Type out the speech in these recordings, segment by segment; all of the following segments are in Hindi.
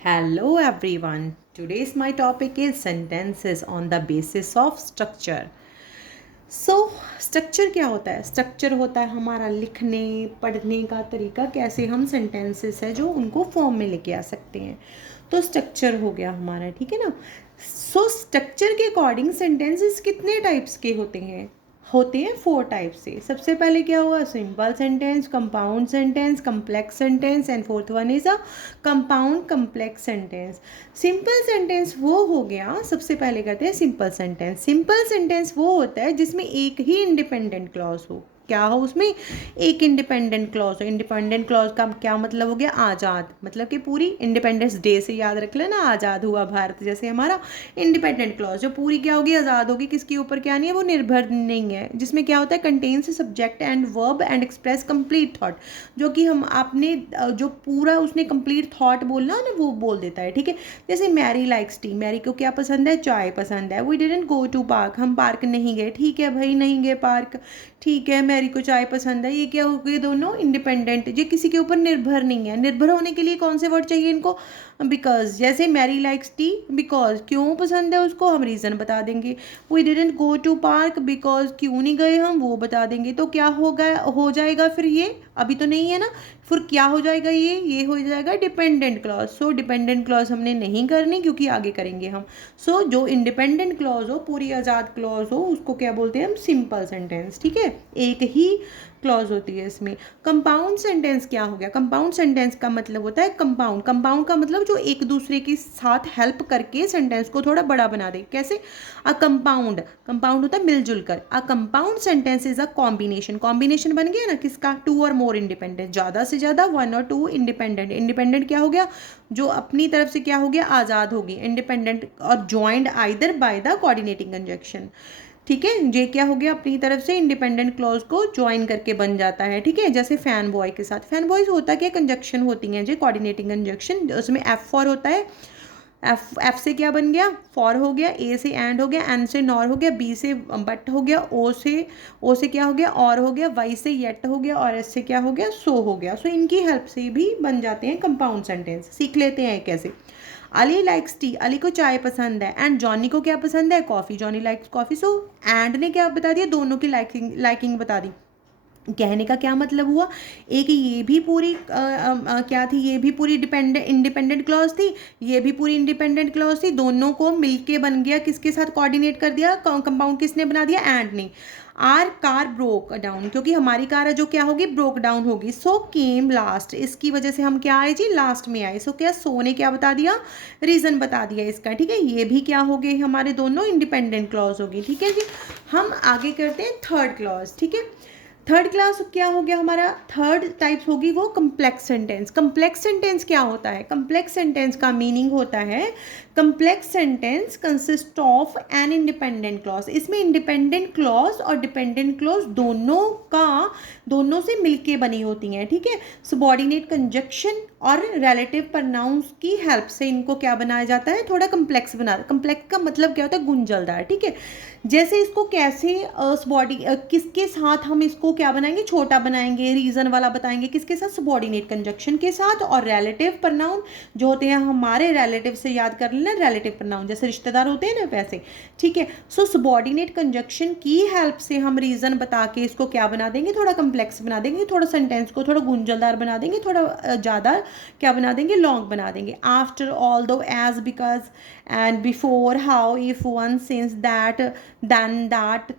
Hello everyone. Today's my topic is sentences on the basis of structure. So structure क्या होता है? स्ट्रक्चर होता है हमारा लिखने पढ़ने का तरीका, कैसे हम सेंटेंसेस है जो उनको फॉर्म में लेके आ सकते हैं। तो स्ट्रक्चर हो गया हमारा, ठीक है ना। सो स्ट्रक्चर के अकॉर्डिंग सेंटेंसेस कितने टाइप्स के होते हैं 4 टाइप से। सबसे पहले क्या हुआ? Simple sentence, compound sentence, complex sentence and fourth one is a compound complex sentence. Simple sentence वो हो गया, सबसे पहले करते हैं सिंपल सेंटेंस। सिंपल सेंटेंस वो होता है जिसमें एक ही इंडिपेंडेंट क्लॉज हो। क्या हो उसमें? एक इंडिपेंडेंट क्लॉज हो। इंडिपेंडेंट क्लॉज का क्या मतलब हो गया? आज़ाद, मतलब कि पूरी इंडिपेंडेंस डे से याद रख लेना, आज़ाद हुआ भारत, जैसे हमारा इंडिपेंडेंट क्लॉज जो पूरी क्या होगी? आज़ाद होगी। किसके ऊपर क्या नहीं है? वो निर्भर नहीं है। जिसमें क्या होता है? Contains subject and verb and express complete thought, जो कि हम आपने जो पूरा उसने कंप्लीट थॉट बोलना ना वो बोल देता है, ठीक है। जैसे मैरी लाइक्स टी, मैरी को क्या पसंद है? चाय पसंद है। We didn't go to park, हम पार्क नहीं गए, ठीक है भाई, नहीं गए पार्क, ठीक है। मैरी को चाय पसंद है। ये क्या हो गए? दोनों इंडिपेंडेंट, ये किसी के ऊपर निर्भर नहीं है। निर्भर होने के लिए कौन से वर्ड चाहिए इनको? बिकॉज, जैसे मैरी लाइक्स टी बिकॉज, क्यों पसंद है उसको, हम रीज़न बता देंगे। We didn't go to park because, क्यों नहीं गए हम, वो बता देंगे। तो क्या होगा? हो जाएगा फिर ये, अभी तो नहीं है ना, फिर क्या हो जाएगा? ये हो जाएगा डिपेंडेंट क्लॉज। सो डिपेंडेंट क्लॉज हमने नहीं करनी क्योंकि आगे करेंगे हम। सो जो इंडिपेंडेंट क्लॉज हो, पूरी आज़ाद क्लॉज हो, उसको क्या बोलते हैं हम? सिंपल सेंटेंस, ठीक है। एक ही क्लॉज होती है इसमें। कंपाउंड सेंटेंस क्या हो गया? कंपाउंड सेंटेंस का मतलब होता है कंपाउंड। कंपाउंड का मतलब जो एक दूसरे के साथ हेल्प करके सेंटेंस को थोड़ा बड़ा बना दे। कैसे? अ कंपाउंड, कंपाउंड होता है मिलजुल कर। A compound sentence is a combination. Combination बन गया ना किसका? टू और मोर इंडिपेंडेंट, ज़्यादा से ज़्यादा वन और टू इंडिपेंडेंट। इंडिपेंडेंट क्या हो गया? जो अपनी तरफ से क्या हो गया? आज़ाद होगी। इंडिपेंडेंट और joined either by the coordinating conjunction, ठीक है। ये क्या हो गया? अपनी तरफ से इंडिपेंडेंट क्लॉज को ज्वाइन करके बन जाता है, ठीक है। जैसे फैन बॉय के साथ, फैन बॉयज होता क्या? कंजक्शन होती हैं जो कोऑर्डिनेटिंग कंजक्शन, उसमें एफ फॉर होता है। एफ से क्या बन गया? फॉर हो गया। ए से एंड हो गया। एन से नॉर हो गया। बी से बट हो गया। ओ से क्या हो गया? और हो गया। वाई से येट हो गया। और एस से क्या हो गया? सो हो गया। सो इनकी हेल्प से भी बन जाते हैं कंपाउंड सेंटेंस। सीख लेते हैं कैसे। अली लाइक्स टी, अली को चाय पसंद है। एंड जॉनी को क्या पसंद है? Coffee, Johnny likes coffee. So and ने क्या बता दिया? दोनों की लाइकिंग लाइकिंग बता दी। कहने का क्या मतलब हुआ? एक ये भी पूरी क्या थी? ये भी पूरी डिपेंडेंट इंडिपेंडेंट क्लॉज थी, ये भी पूरी इंडिपेंडेंट क्लॉज थी। दोनों को मिलके बन गया, किसके साथ कोऑर्डिनेट कर दिया? कंपाउंड किसने बना दिया? एंड ने। आर कार ब्रोक डाउन, क्योंकि हमारी कार है जो क्या होगी? ब्रोक डाउन होगी। सो केम लास्ट, इसकी वजह से हम क्या आए जी? लास्ट में आए। सो क्या? सो ने क्या बता दिया? रीज़न बता दिया इसका, ठीक है। ये भी क्या हो गए? हमारे दोनों इंडिपेंडेंट क्लॉज होगी, ठीक है जी। हम आगे करते हैं थर्ड क्लॉज, ठीक है। थर्ड क्लास क्या हो गया हमारा? थर्ड टाइप होगी वो कम्प्लेक्स सेंटेंस। कम्प्लेक्स सेंटेंस क्या होता है? कम्प्लेक्स सेंटेंस का मीनिंग होता है, complex sentence consist of an independent clause. इसमें इंडिपेंडेंट क्लॉज और डिपेंडेंट क्लॉज दोनों से मिलके बनी होती हैं, ठीक है। सबॉर्डिनेट कंजक्शन और रिलेटिव प्रोनाउंस की हेल्प से इनको क्या बनाया जाता है? थोड़ा कम्प्लेक्स बना। कम्प्लेक्स का मतलब क्या होता है? गुंजलदार, ठीक है। जैसे इसको कैसे किसके साथ हम इसको क्या बनाएंगे? छोटा बनाएंगे, रीजन वाला बताएंगे। किसके साथ? सबॉर्डिनेट कंजक्शन के साथ। और रिलेटिव प्रोनाउन जो होते हैं हमारे रिलेटिव से याद कर लेना, रिलेटिव प्रोनाउन जैसे रिश्तेदार होते हैं ना वैसे, ठीक है। सो सबॉर्डिनेट कंजक्शन की हेल्प से हम रीजन बता के इसको क्या बना देंगे? थोड़ा कम्प्लेक्स बना देंगे, थोड़ा सेंटेंस को थोड़ा गुंजलदार बना देंगे, थोड़ा ज़्यादा क्या बना देंगे? लॉन्ग बना देंगे। After, all though, as, because and before, how, if, one, since, that, than, that,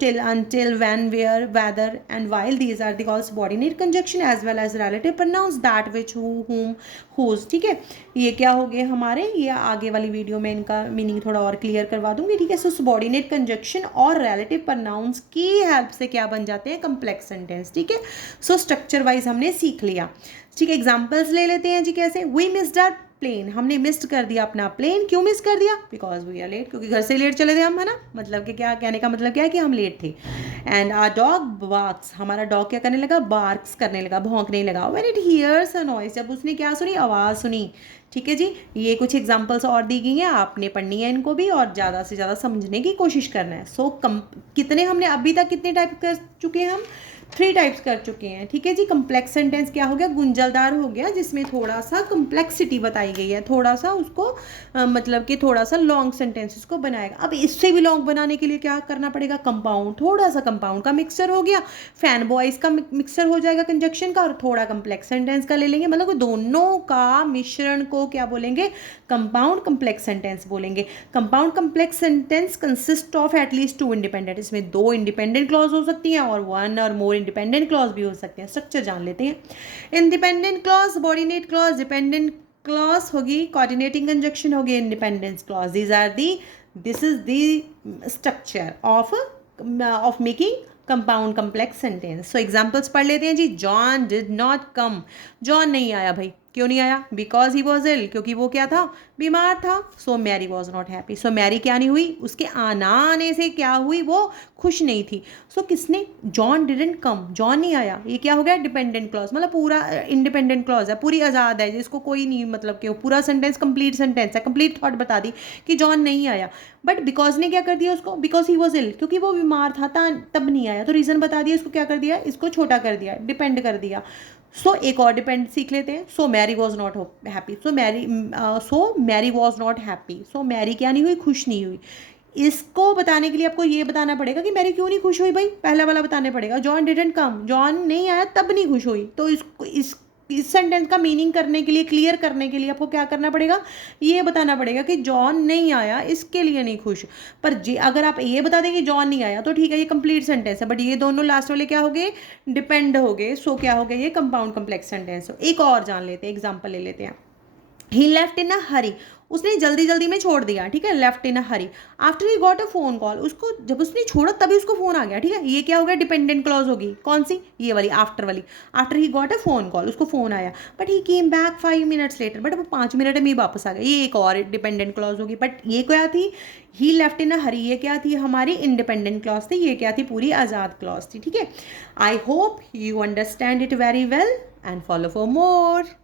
till, until, when, where, whether and while. These are the all subordinate conjunction as well as relative pronouns, that, which, who, whom, whose, ठीक है। ये क्या हो गए हमारे? ये आगे वाली वीडियो में इनका मीनिंग थोड़ा और क्लियर करवा दूंगी, ठीक है। सो सबॉर्डिनेट कंजक्शन और रिलेटिव प्रोनाउंस की हेल्प से क्या बन जाते हैं? कम्प्लेक्स सेंटेंस, ठीक है। सो स्ट्रक्चर वाइज हमने सीख लिया, ठीक है। एग्जाम्पल्स ले लेते हैं जी। कैसे? वी मिस्ड आवर प्लेन, हमने मिस्ड कर दिया अपना प्लेन। क्यों मिस कर दिया? बिकॉज वी आर लेट, क्योंकि घर से लेट चले थे हम, है ना। मतलब कि क्या कहने का मतलब क्या है? कि हम लेट थे। एंड आर डॉग बार्क्स, हमारा डॉग क्या करने लगा? बार्क्स करने लगा, भौंकने लगा। When it hears a noise, जब उसने क्या सुनी? आवाज़ सुनी, ठीक है जी। ये कुछ एग्जाम्पल्स और दी गई हैं, आपने पढ़नी है इनको भी और ज़्यादा से ज़्यादा समझने की कोशिश करना है। सो कितने हमने अभी तक कितने टाइप कर चुके हैं हम? 3 टाइप्स कर चुके हैं, ठीक है जी। कम्प्लेक्स सेंटेंस क्या हो गया, गुंजलदार हो गया, जिसमें थोड़ा सा कम्प्लेक्सिटी बताई गई है, थोड़ा सा उसको मतलब कि थोड़ा सा लॉन्ग सेंटेंसेस को बनाएगा। अब इससे भी लॉन्ग बनाने के लिए क्या करना पड़ेगा, कंपाउंड, थोड़ा सा कंपाउंड का मिक्सचर हो गया, फैन बॉयज का मिक्सचर हो जाएगा कंजक्शन का, और थोड़ा कम्प्लेक्स सेंटेंस का ले लेंगे, मतलब दोनों का मिश्रण को क्या बोलेंगे, कंपाउंड कम्प्लेक्स सेंटेंस बोलेंगे। Compound complex sentence consist of at least 2 independent, इसमें 2 इंडिपेंडेंट क्लॉज हो सकती हैं और 1 और मोर इंडिपेंडेंट क्लॉज भी हो सकते हैं। स्ट्रक्चर जान लेते हैं। Independent clause, subordinate clause, dependent clause होगी, कोऑर्डिनेटिंग कंजक्शन होगी, independence clause. This is the structure of making compound complex sentence. So examples पढ़ लेते हैं जी। John did not come, John नहीं आया भाई, क्यों नहीं आया, बिकॉज ही वॉज इल, क्योंकि वो क्या था, बीमार था। So Mary was not happy, so Mary क्या नहीं हुई, उसके आने से क्या हुई, वो खुश नहीं थी। सो किसने, जॉन डिडंट कम, जॉन नहीं आया, ये क्या हो गया, डिपेंडेंट क्लॉज, मतलब पूरा इंडिपेंडेंट क्लॉज है, पूरी आज़ाद है, जिसको कोई नहीं, मतलब कि पूरा सेंटेंस कंप्लीट सेंटेंस है, कंप्लीट थॉट बता दी कि जॉन नहीं आया। बट बिकॉज ने क्या कर दिया उसको, बिकॉज ही वॉज इल, क्योंकि वो बीमार था तब नहीं आया, तो रीज़न बता दिया, इसको क्या कर दिया, इसको छोटा कर दिया, डिपेंड कर दिया। सो एक और डिपेंड सीख लेते हैं। So Mary was not happy, so Mary was not happy, so Mary क्या नहीं हुई, खुश नहीं हुई। इसको बताने के लिए आपको ये बताना पड़ेगा कि मैरी क्यों नहीं खुश हुई, भाई पहला वाला बताने पड़ेगा। जॉन डिडंट कम, जॉन नहीं आया तब नहीं खुश हुई, तो इसको इस सेंटेंस का मीनिंग करने के लिए, क्लियर करने के लिए आपको क्या करना पड़ेगा, ये बताना पड़ेगा कि जॉन नहीं आया इसके लिए नहीं खुश। पर जी अगर आप ये बता दें कि जॉन नहीं आया तो ठीक है, ये कंप्लीट सेंटेंस है, बट ये दोनों लास्ट वाले क्या हो गए, डिपेंड हो गए। सो क्या हो गया, ये कंपाउंड कम्प्लेक्स सेंटेंस। एक और जान लेते हैं, एग्जाम्पल ले लेते हैं। ही लेफ्ट इन अ हरी, उसने जल्दी जल्दी में छोड़ दिया, ठीक है, left in a Hari. After he got a phone call, उसको जब उसने छोड़ा तभी उसको फोन आ गया, ठीक है, ये क्या हो गया, डिपेंडेंट क्लॉज होगी, कौन सी, ये वाली, आफ्टर वाली। After he got a phone call, उसको फोन आया, but he came back 5 minutes later, but वो 5 मिनट में ही वापस आ गया, ये एक और डिपेंडेंट क्लॉज होगी। बट ये क्या थी, ही लेफ्ट इन अ हरी, ये क्या थी, हमारी इंडिपेंडेंट क्लॉज थी, ये क्या थी, पूरी आज़ाद क्लॉज थी, ठीक है। I hope you understand it very well and follow for more.